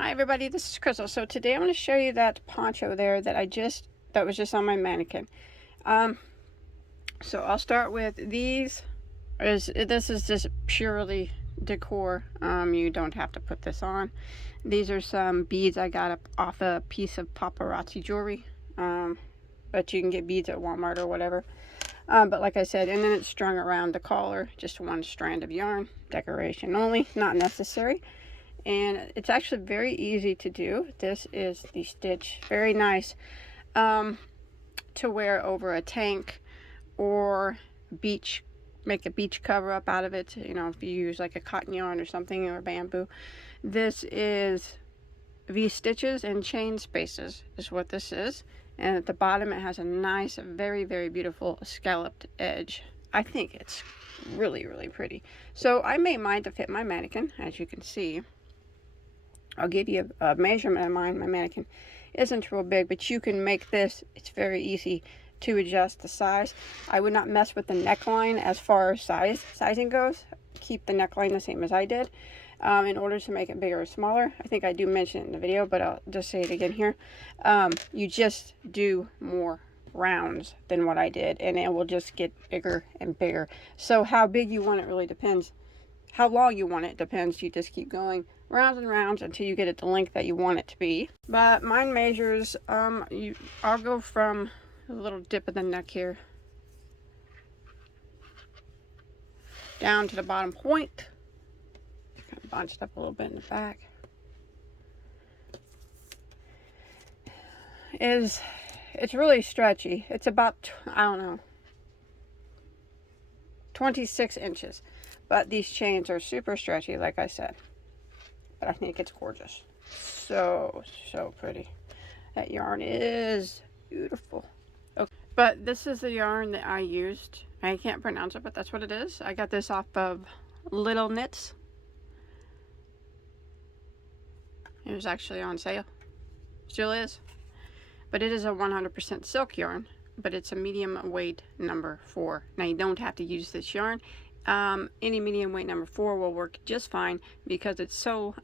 Hi everybody, this is Crystal. So today I'm going to show you that poncho there that that was just on my mannequin. So I'll start with these. This is just purely decor. You don't have to put this on. These are some beads I got off a piece of paparazzi jewelry. But you can get beads at Walmart or whatever. But like I said, and then it's strung around the collar, just one strand of yarn, decoration only, not necessary. And it's actually very easy to do. This is the stitch, very nice to wear over a tank or beach, make a beach cover up out of it, you know, if you use like a cotton yarn or something, or bamboo. This is V-stitches and chain spaces is what this is. And at the bottom it has a nice, very, very beautiful scalloped edge. I think it's really, really pretty. So I made mine to fit my mannequin, as you can see. I'll give you a measurement of mine. My mannequin isn't real big, but you can make this. It's very easy to adjust the size. I would not mess with the neckline as far as sizing goes. Keep the neckline the same as I did. In order to make it bigger or smaller, I think I do mention it in the video, but I'll just say it again here. You just do more rounds than what I did, and it will just get bigger and bigger. So how big you want it really depends. How long you want it depends. You just keep going rounds and rounds until you get it the length that you want it to be. But mine measures, I'll go from a little dip of the neck here down to the bottom point. Kind of bunched up a little bit in the back. It's really stretchy. It's about, I don't know, 26 inches. But these chains are super stretchy, like I said. But I think it's gorgeous. So pretty. That yarn is beautiful. Okay. But this is the yarn that I used. I can't pronounce it, but that's what it is. I got this off of Little Knits. It was actually on sale. Still is. But it is a 100% silk yarn. But it's a medium weight number 4. Now you don't have to use this yarn. Any medium weight number 4 will work just fine because it's so,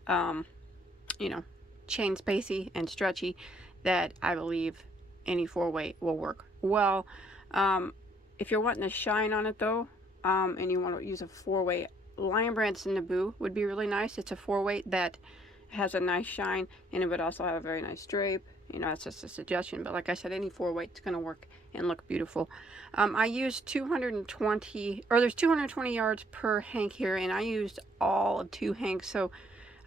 you know, chain spacey and stretchy that I believe any 4 weight will work well. If you're wanting to shine on it though, and you want to use a 4 weight, Lion Brand's Naboo would be really nice. It's a 4 weight that has a nice shine, and it would also have a very nice drape. You know, it's just a suggestion, but like I said, any 4 weight is going to work and look beautiful. I used 220, or there's 220 yards per hank here, and I used all of 2 hanks, so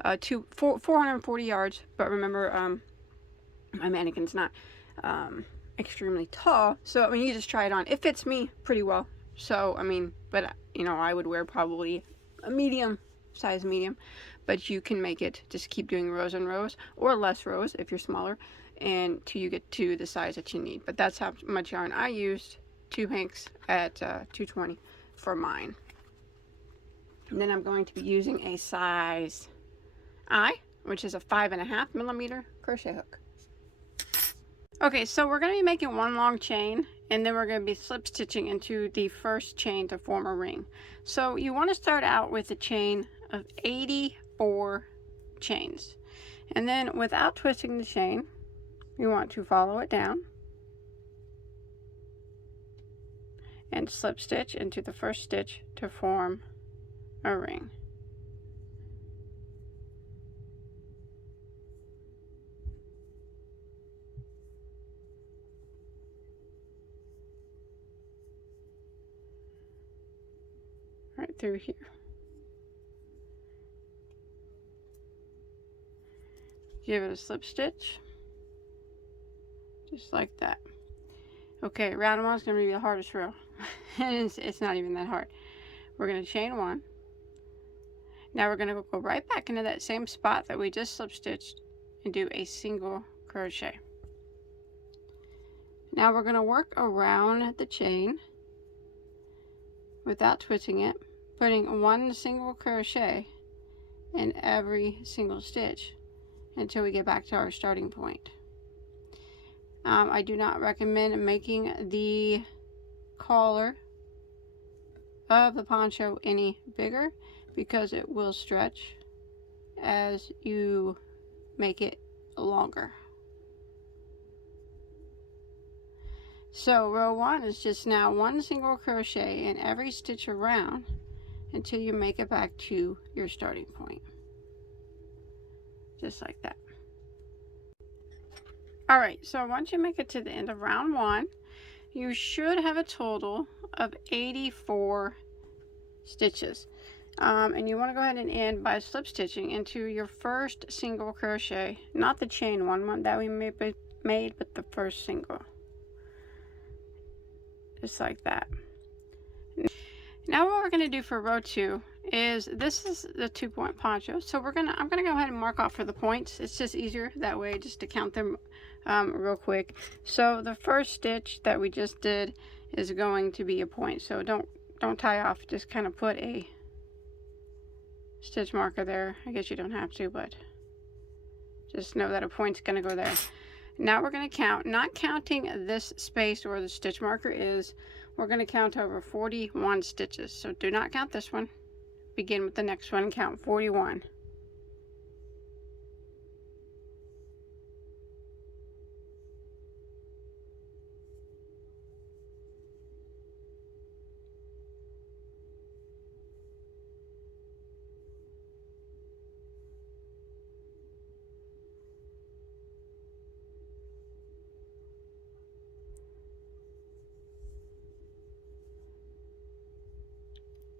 440 yards. But remember, my mannequin's not extremely tall, so I mean, you just try it on. It fits me pretty well. So I mean, but you know, I would wear probably a medium size medium, but you can make it, just keep doing rows and rows, or less rows if you're smaller, and till you get to the size that you need. But that's how much yarn I used, 2 hanks at 220 for mine. And then I'm going to be using a size I, which is a 5.5 millimeter crochet hook. Okay, so we're going to be making one long chain, and then we're going to be slip stitching into the first chain to form a ring. So you want to start out with a chain of 84 chains, and then without twisting the chain, you want to follow it down and slip stitch into the first stitch to form a ring. Right through here. Give it a slip stitch, just like that. Okay, round 1 is going to be the hardest row. And it's not even that hard. We're going to chain 1. Now we're going to go right back into that same spot that we just slip stitched and do a single crochet. Now we're going to work around the chain without twisting it, putting 1 single crochet in every single stitch until we get back to our starting point. I do not recommend making the collar of the poncho any bigger because it will stretch as you make it longer. So row 1 is just now 1 single crochet in every stitch around until you make it back to your starting point, just like that. All right, so once you make it to the end of round 1, you should have a total of 84 stitches. And you want to go ahead and end by slip stitching into your first single crochet, not the chain one that we made, but the first single, just like that. Now what we're going to do for row 2 is, this is the 2-point poncho, so I'm gonna go ahead and mark off for the points. It's just easier that way, just to count them real quick. So the first stitch that we just did is going to be a point, so don't tie off, just kind of put a stitch marker there. I guess you don't have to, but just know that a point's going to go there. Now we're going to count, not counting this space where the stitch marker is. We're going to count over 41 stitches. So do not count this one. Begin with the next one and count 41.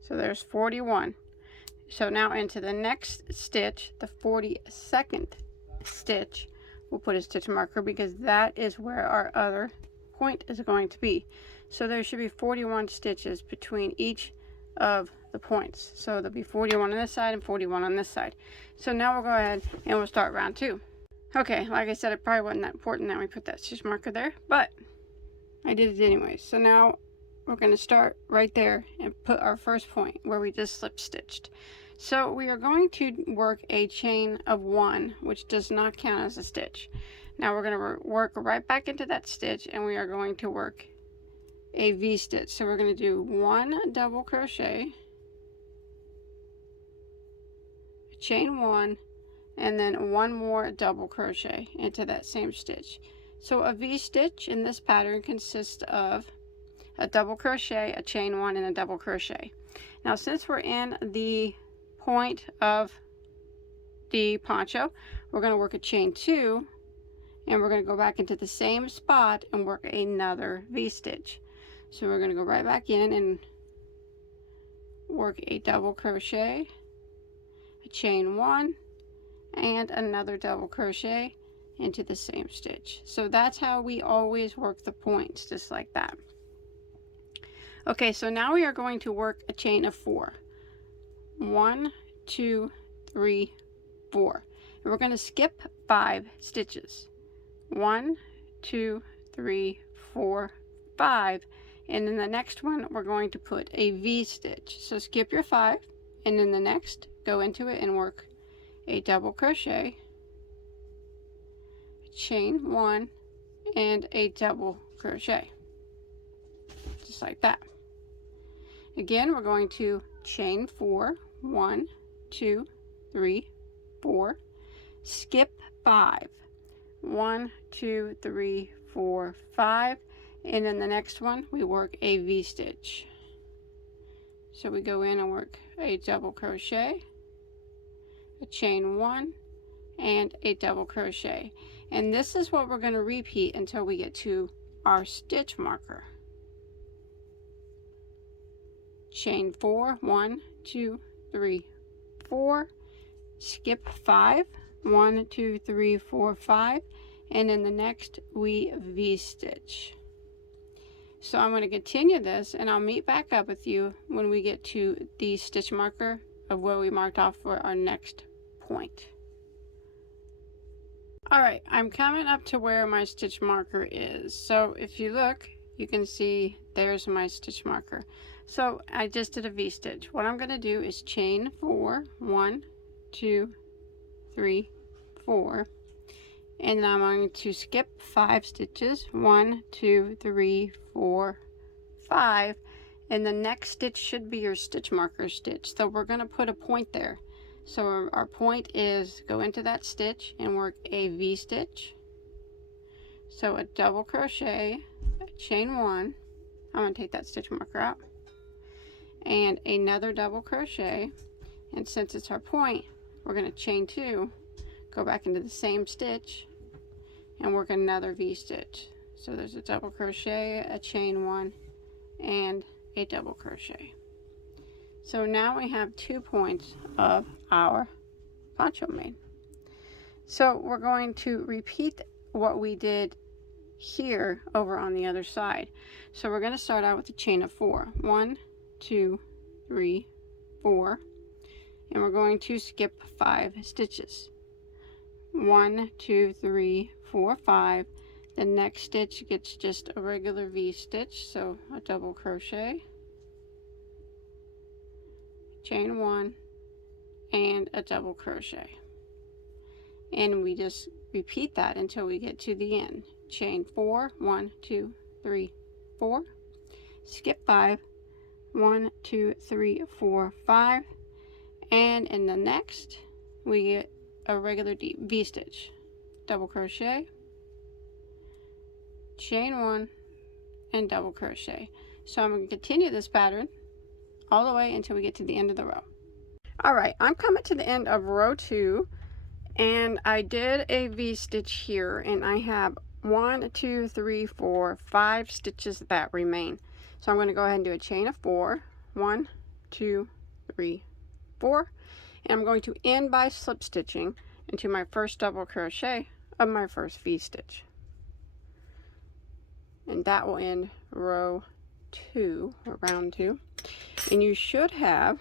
So there's 41. So now into the next stitch, the 42nd stitch, we'll put a stitch marker because that is where our other point is going to be. So there should be 41 stitches between each of the points. So there'll be 41 on this side and 41 on this side. So now we'll go ahead and we'll start round 2. Okay, like I said, it probably wasn't that important that we put that stitch marker there, but I did it anyway. So now we're going to start right there and put our first point where we just slip stitched. So we are going to work a chain of 1, which does not count as a stitch. Now we're going to work right back into that stitch, and we are going to work a V-stitch. So we're going to do 1 double crochet, chain 1, and then 1 more double crochet into that same stitch. So a V-stitch in this pattern consists of a double crochet, a chain 1, and a double crochet. Now since we're in the point of the poncho, we're going to work a chain 2, and we're going to go back into the same spot and work another V-stitch. So we're going to go right back in and work a double crochet, a chain 1, and another double crochet into the same stitch. So that's how we always work the points, just like that. Okay, so now we are going to work a chain of 4. 1, 2, 3, 4. And we're going to skip 5 stitches. 1, 2, 3, 4, 5. And in the next one, we're going to put a V-stitch. So skip your 5, and in the next, go into it and work a double crochet, chain 1, and a double crochet. Just like that. Again, we're going to chain 4, 1, 2, 3, 4, skip 5, 1, 2, 3, 4, 5, and in the next one we work a V-stitch. So we go in and work a double crochet, a chain 1, and a double crochet. And this is what we're going to repeat until we get to our stitch marker. Chain 4, 1, 2, 3, 4, skip 5, 1, 2, 3, 4, 5, and in the next we V-stitch. So I'm going to continue this, and I'll meet back up with you when we get to the stitch marker of where we marked off for our next point. Alright, I'm coming up to where my stitch marker is. So if you look, you can see there's my stitch marker. So I just did a V-stitch. What I'm going to do is chain 4, 1, 2, 3, 4, and I'm going to skip 5 stitches, 1, 2, 3, 4, 5, and the next stitch should be your stitch marker stitch. So we're going to put a point there. So our point is go into that stitch and work a V-stitch. So a double crochet, chain 1, I'm going to take that stitch marker out, and another double crochet, and since it's our point, we're going to chain 2, go back into the same stitch, and work another V-stitch. So there's a double crochet, a chain 1, and a double crochet. So now we have 2 points of our poncho made. So we're going to repeat what we did here over on the other side. So we're going to start out with a chain of 4. 1, 2, 3, 4, and we're going to skip 5 stitches. 1, 2, 3, 4, 5. The next stitch gets just a regular V-stitch, so a double crochet, chain 1, and a double crochet. And we just repeat that until we get to the end. Chain 4, 1, 2, 3, 4, skip 5, 1, 2, 3, 4, 5, and in the next we get a regular V-stitch, double crochet, chain 1, and double crochet. So I'm going to continue this pattern all the way until we get to the end of the row. Alright, I'm coming to the end of row 2, and I did a V-stitch here, and I have 1, 2, 3, 4, 5 stitches that remain. So I'm going to go ahead and do a chain of 4, 1, 2, 3, 4, and I'm going to end by slip stitching into my first double crochet of my first V-stitch. And that will end row 2, or round 2. And you should have,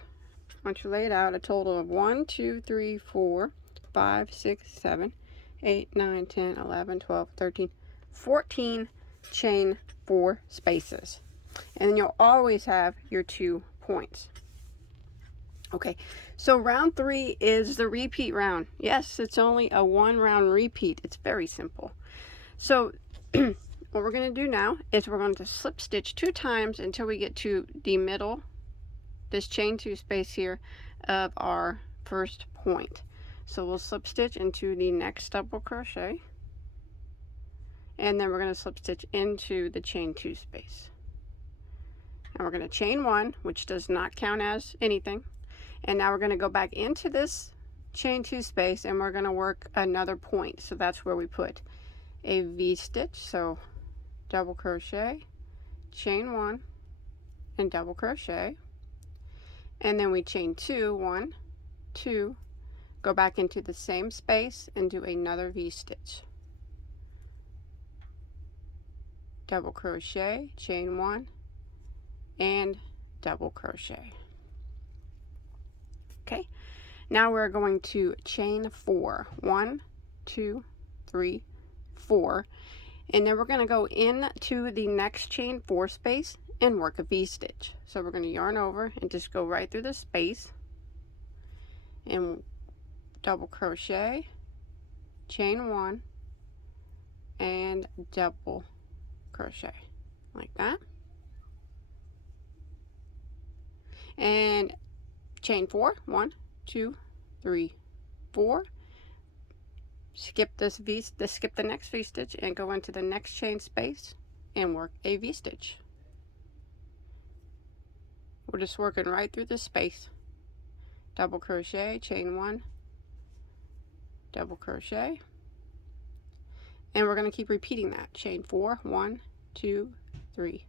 once you lay it out, a total of 1, 2, 3, 4, 5, 6, 7, 8, 9, 10, 11, 12, 13, 14 chain 4 spaces. And then you'll always have your 2 points. Okay, so round 3 is the repeat round. Yes, it's only a 1 round repeat. It's very simple. So what we're going to do now is we're going to slip stitch 2 times until we get to the middle, this chain 2 space here of our first point. So we'll slip stitch into the next double crochet, and then we're going to slip stitch into the chain 2 space, and we're going to chain 1, which does not count as anything, and now we're going to go back into this chain 2 space and we're going to work another point. So that's where we put a V-stitch, so double crochet, chain 1, and double crochet, and then we chain 2, 1, 2, go back into the same space and do another V-stitch, double crochet, chain 1, and double crochet. Okay, now we're going to chain 4, 1, 2, 3, 4, and then we're going to go into the next chain 4 space and work a V-stitch. So we're going to yarn over and just go right through the space and double crochet, chain 1, and double crochet like that, and chain 4, 1, 2, 3, 4, skip this skip the next V-stitch and go into the next chain space and work a V-stitch. We're just working right through the space, double crochet, chain 1, double crochet, and we're going to keep repeating that. Chain 4, 1, 2, 3,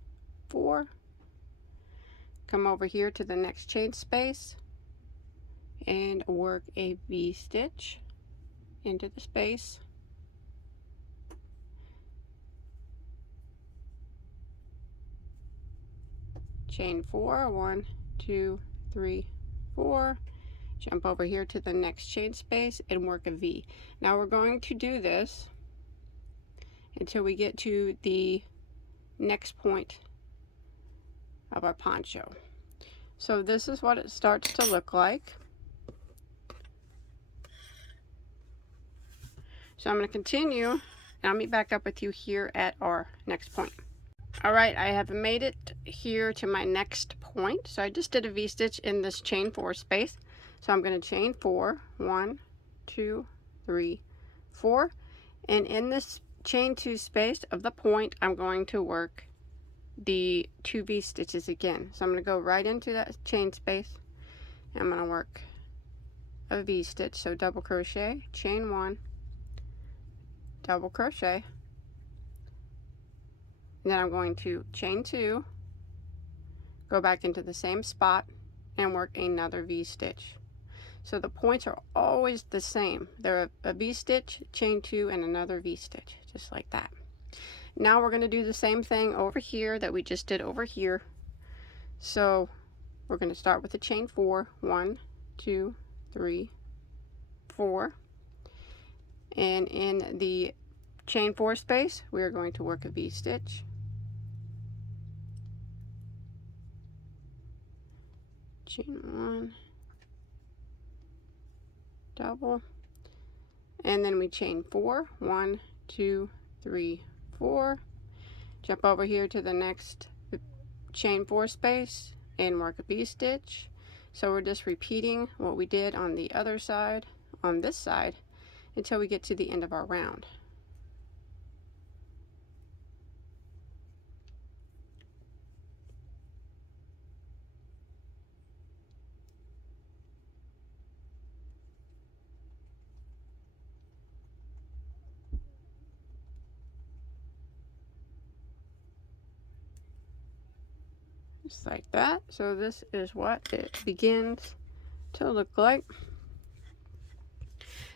4, come over here to the next chain space and work a V-stitch into the space, chain 4, 1, 2, 3, 4, jump over here to the next chain space and work a V. Now we're going to do this until we get to the next point of our poncho. So this is what it starts to look like. So I'm going to continue, and I'll meet back up with you here at our next point. Alright, I have made it here to my next point. So I just did a V-stitch in this chain 4 space. So I'm going to chain 4, 1, 2, 3, 4, and in this chain 2 space of the point, I'm going to work the 2 V stitches again. So I'm going to go right into that chain space, and I'm going to work a V stitch. So double crochet, chain 1, double crochet, and then I'm going to chain 2, go back into the same spot, and work another V stitch. So the points are always the same. They're a V stitch, chain 2, and another V stitch, just like that. Now we're going to do the same thing over here that we just did over here. So we're going to start with the chain 4, 1, 2, 3, 4, and in the chain 4 space we are going to work a V stitch, chain 1, double, and then we chain 4, 1, 2, 3, 4, jump over here to the next chain 4 space and work a V stitch. So we're just repeating what we did on the other side, on this side, until we get to the end of our round. Just like that. So this is what it begins to look like.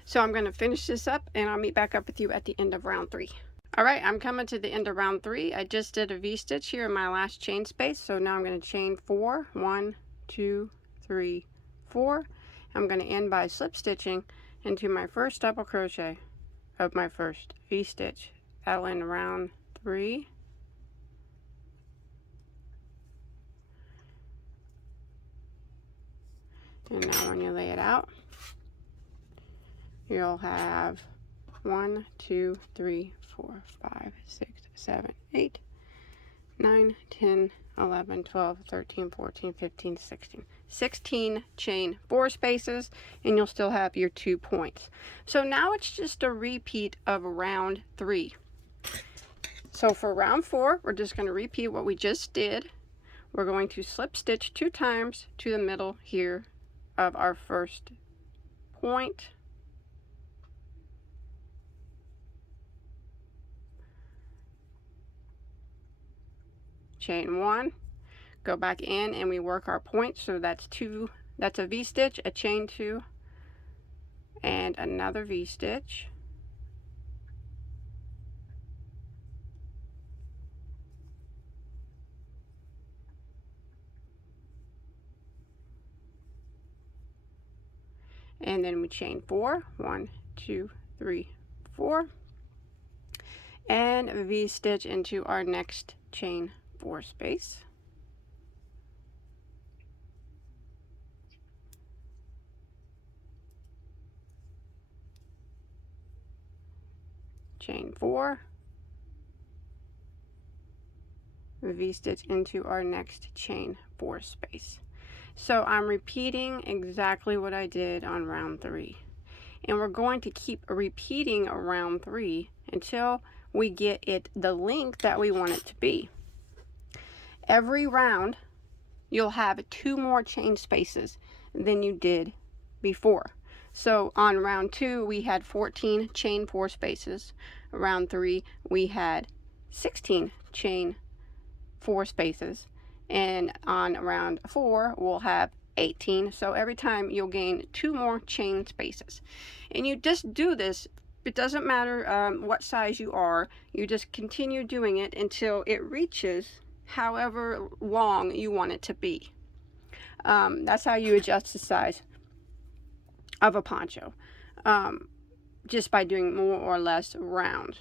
So I'm going to finish this up, and I'll meet back up with you at the end of round 3. Alright, I'm coming to the end of round 3. I just did a V stitch here in my last chain space, so now I'm going to chain 4, 1, 2, 3, 4. I'm going to end by slip stitching into my first double crochet of my first V stitch. That'll end round 3. And now when you lay it out, you'll have 1, 2, 3, 4, 5, 6, 7, 8, 9, 10, 11, 12, 13, 14, 15, 16. 16 chain 4 spaces, and you'll still have your 2 points. So now it's just a repeat of round 3. So for round 4, we're just going to repeat what we just did. We're going to slip stitch 2 times to the middle here of our first point. Chain 1, go back in, and we work our point. So that's a V stitch, a chain 2, and another V stitch. And then we chain 4, 1, 2, 3, 4, and a V stitch into our next chain 4 space. Chain 4, V stitch into our next chain 4 space. So I'm repeating exactly what I did on round 3, and we're going to keep repeating round 3 until we get it the length that we want it to be. Every round you'll have 2 more chain spaces than you did before. So on round 2 we had 14 chain 4 spaces. Round 3 we had 16 chain 4 spaces, and on round 4 we'll have 18. So every time you'll gain 2 more chain spaces, and you just do this. It doesn't matter what size you are, you just continue doing it until it reaches however long you want it to be. That's how you adjust the size of a poncho, just by doing more or less rounds.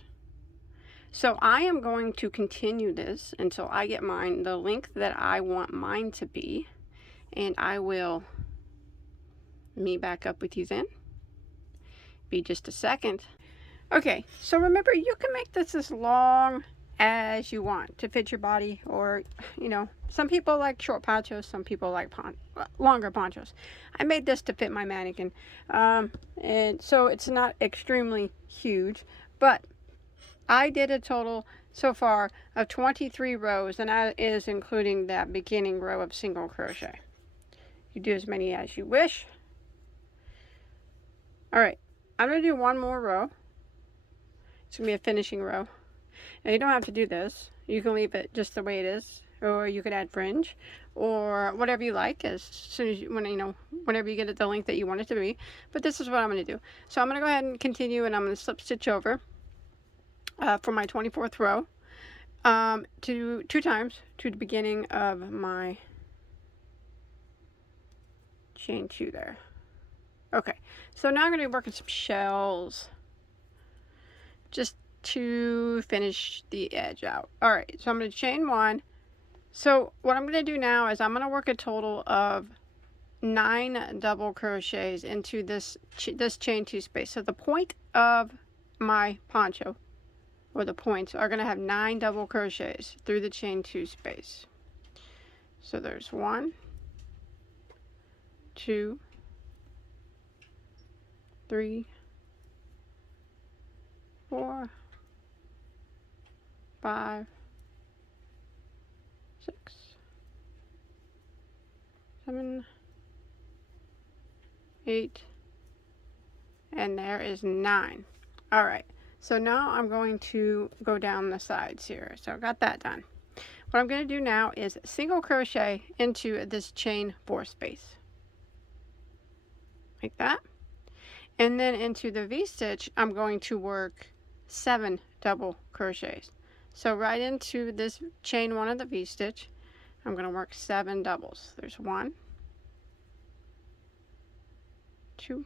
So I am going to continue this until I get mine the length that I want mine to be, and I will meet back up with you then. Be just a second. Okay, so remember, you can make this as long as you want to fit your body, or you know, some people like short ponchos, some people like longer ponchos. I made this to fit my mannequin, and so it's not extremely huge, but I did a total so far of 23 rows, and that is including that beginning row of single crochet. You do as many as you wish. All right, I'm going to do one more row. It's going to be a finishing row. Now you don't have to do this. You can leave it just the way it is, or you could add fringe, or whatever you like as soon as you, whenever you get it the length that you want it to be. But this is what I'm going to do. So I'm going to go ahead and continue, and I'm going to slip stitch over for my 24th row to 2 times to the beginning of my chain 2 there. Okay, so now I'm going to be working some shells just to finish the edge out. All right, so I'm going to chain 1. So what I'm going to do now is I'm going to work a total of 9 double crochets into this chain 2 space. So the point of my poncho, or the points, are going to have 9 double crochets through the chain 2 space. So there's 1, 2, 3, 4, 5, 6, 7, 8, and there is 9. All right, so now I'm going to go down the sides here. So I got that done. What I'm going to do now is single crochet into this chain 4 space, like that. And then into the V-stitch, I'm going to work 7 double crochets. So right into this chain 1 of the V-stitch, I'm going to work 7 doubles. There's 1, 2,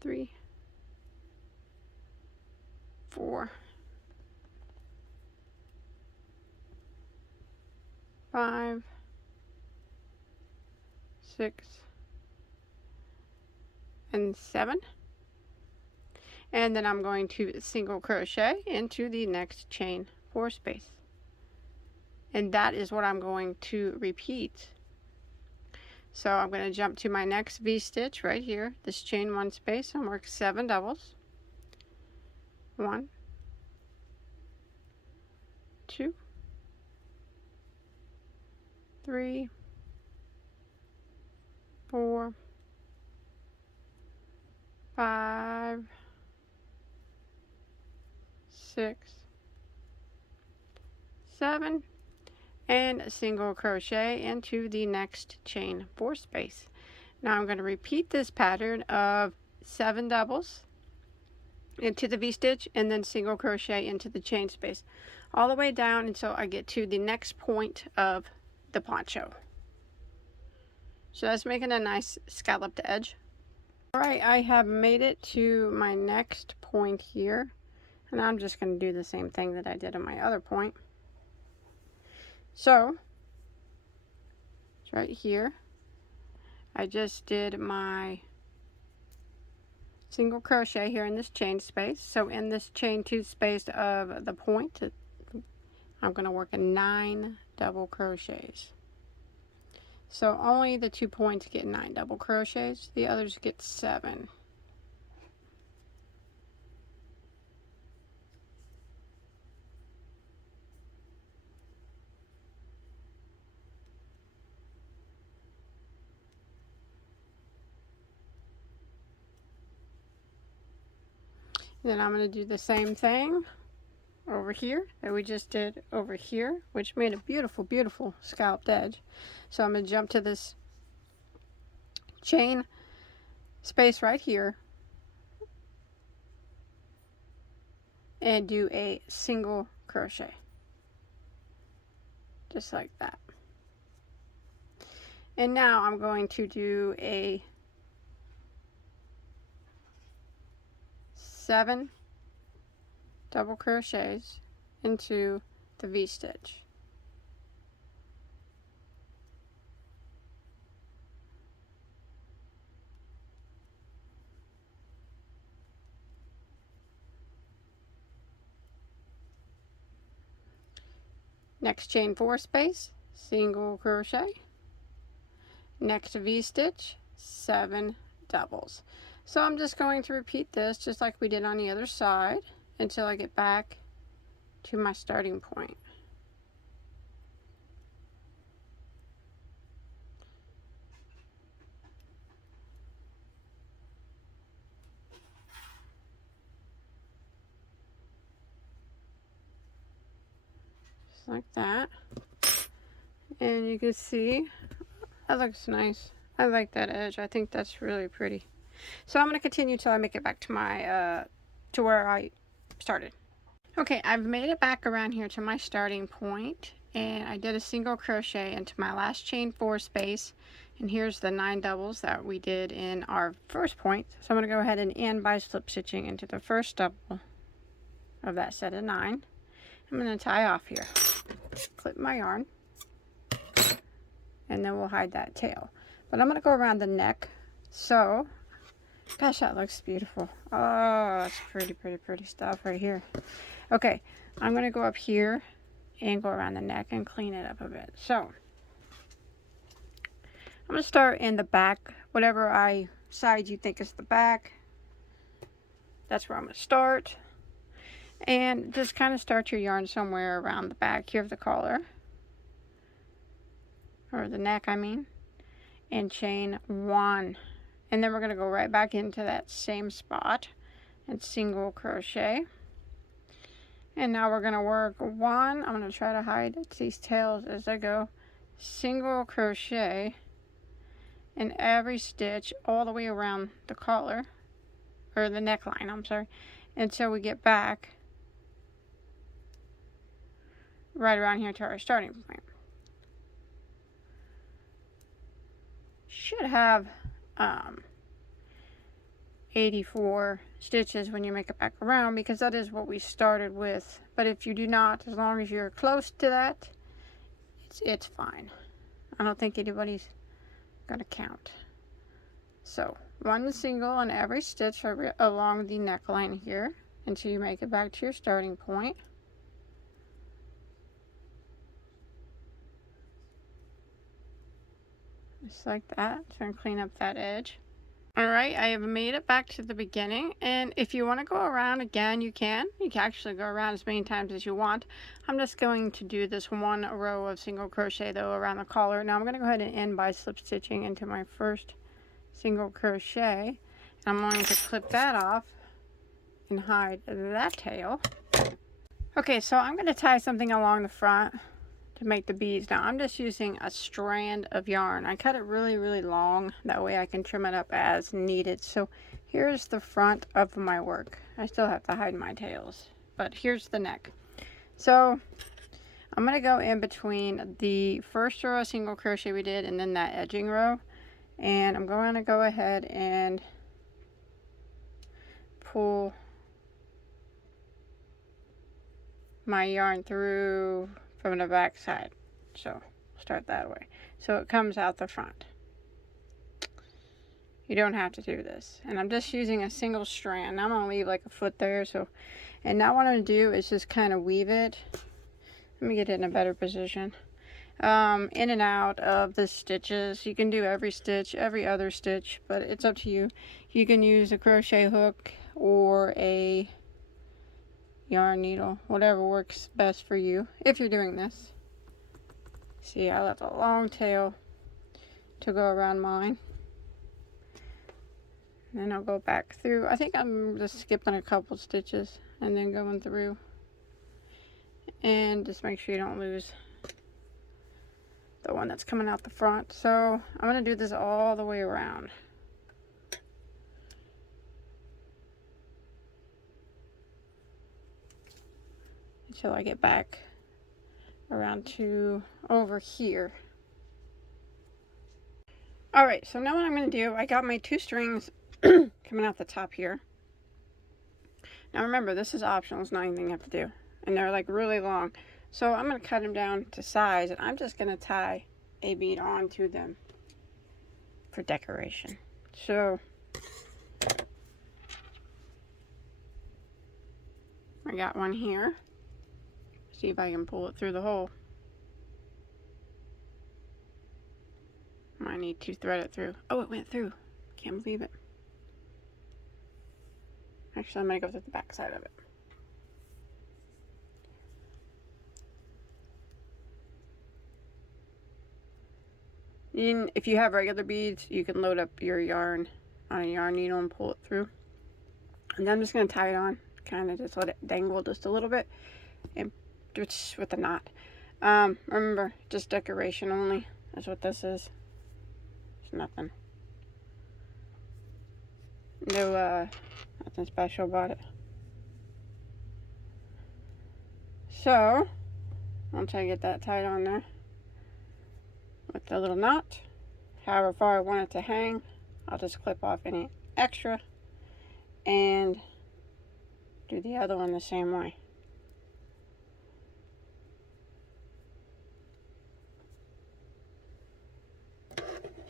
3, 4, 5, 6, and 7. And then I'm going to single crochet into the next chain 4 space. And that is what I'm going to repeat. So I'm going to jump to my next V-stitch right here, this chain 1 space, and work 7 doubles. 1, 2, 3, 4, 5, 6, 7, and single crochet into the next chain 4 space. Now I'm going to repeat this pattern of 7 doubles into the V-stitch and then single crochet into the chain space all the way down until I get to the next point of the poncho. So that's making a nice scalloped edge. Alright, I have made it to my next point here, and I'm just going to do the same thing that I did on my other point. So it's right here. I just did my single crochet here in this chain space. So in this chain 2 space of the point, I'm going to work 9 double crochets. So only the 2 points get 9 double crochets, the others get 7. Then I'm going to do the same thing over here that we just did over here, which made a beautiful, beautiful scalloped edge. So I'm going to jump to this chain space right here and do a single crochet, just like that. And now I'm going to do a 7 double crochets into the V-stitch. next chain 4 space, single crochet, next V-stitch, 7 doubles. So I'm just going to repeat this just like we did on the other side until I get back to my starting point. Just like that. And you can see that looks nice. I like that edge. I think that's really pretty. So I'm going to continue till I make it back to my to where I started. Okay, I've made it back around here to my starting point, and I did a single crochet into my last chain 4 space, and here's the 9 doubles that we did in our first point. So I'm going to go ahead and end by slip stitching into the first double of that set of 9. I'm going to tie off here, clip my yarn, and then we'll hide that tail. But I'm going to go around the neck. So gosh, that looks beautiful. Oh, that's pretty stuff right here. Okay, I'm going to go up here and go around the neck and clean it up a bit. So I'm going to start in the back, whatever side you think is the back. That's where I'm going to start. And just kind of start your yarn somewhere around the back here of the collar. Or the neck, I mean. And chain 1. And then we're going to go right back into that same spot and single crochet. And now we're going to work 1. I'm going to try to hide these tails as I go. Single crochet in every stitch all the way around the collar, or the neckline, I'm sorry, until we get back right around here to our starting point. Should have 84 stitches when you make it back around, because that is what we started with. But if you do not, as long as you're close to that, it's fine. I don't think anybody's gonna count. So 1 single on every stitch along the neckline here until you make it back to your starting point. Just like that. So I'm gonna clean up that edge. Alright, I have made it back to the beginning, and if you want to go around again, you can. You can actually go around as many times as you want. I'm just going to do this 1 row of single crochet though around the collar. Now I'm going to go ahead and end by slip stitching into my first single crochet. And I'm going to clip that off and hide that tail. Okay, so I'm going to tie something along the front to make the beads. Now I'm just using a strand of yarn. I cut it really long, that way I can trim it up as needed. So here's the front of my work. I still have to hide my tails, but here's the neck. So I'm going to go in between the first row of single crochet we did and then that edging row, and I'm going to go ahead and pull my yarn through from the back side. So start that way, so it comes out the front. You don't have to do this, and I'm just using a single strand. I'm gonna leave like a foot there. So, and now what I'm gonna do is just kind of weave it. Let me get it in a better position. In and out of the stitches. You can do every stitch, every other stitch, but it's up to you. You can use a crochet hook or a yarn needle, whatever works best for you if you're doing this. See, I left a long tail to go around mine, and then I'll go back through. I think I'm just skipping a couple stitches and then going through, and just make sure you don't lose the one that's coming out the front. So I'm going to do this all the way around. Until I get back around to over here. Alright, so now what I'm going to do, I got my 2 strings coming out the top here. Now remember, this is optional, it's not anything you have to do. And they're like really long. So I'm going to cut them down to size, and I'm just going to tie a bead onto them for decoration. So I got one here. See if I can pull it through the hole. I need to thread it through. Oh, it went through. Can't believe it. Actually, I'm going to go through the back side of it. If you have regular beads, you can load up your yarn on a yarn needle and pull it through. And then I'm just going to tie it on, kind of just let it dangle just a little bit, and just with a knot. Remember, just decoration only. That's what this is. It's nothing. No, nothing special about it. So, once I get that tied on there, with the little knot, however far I want it to hang, I'll just clip off any extra and do the other one the same way.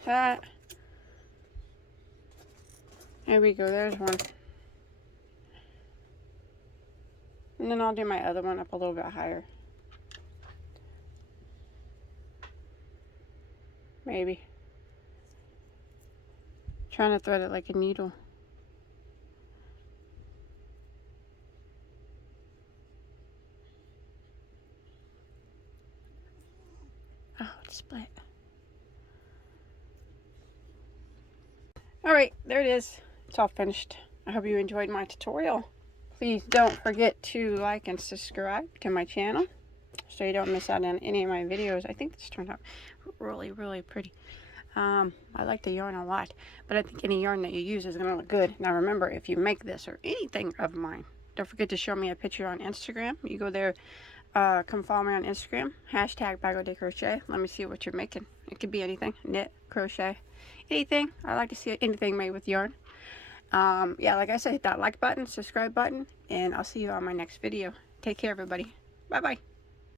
That. There we go, there's one. And then I'll do my other one up a little bit higher. Maybe. Trying to thread it like a needle. Oh, it's split. Alright, there it is. It's all finished. I hope you enjoyed my tutorial. Please don't forget to like and subscribe to my channel so you don't miss out on any of my videos. I think this turned out really, really pretty. I like the yarn a lot, but I think any yarn that you use is going to look good. Now remember, if you make this or anything of mine, don't forget to show me a picture on Instagram. You go there, come follow me on Instagram, hashtag Bag O Day Crochet. Let me see what you're making. It could be anything, knit, crochet, anything. I like to see anything made with yarn. Yeah, like I said, hit that like button, subscribe button, and I'll see you on my next video. Take care, everybody. Bye-bye.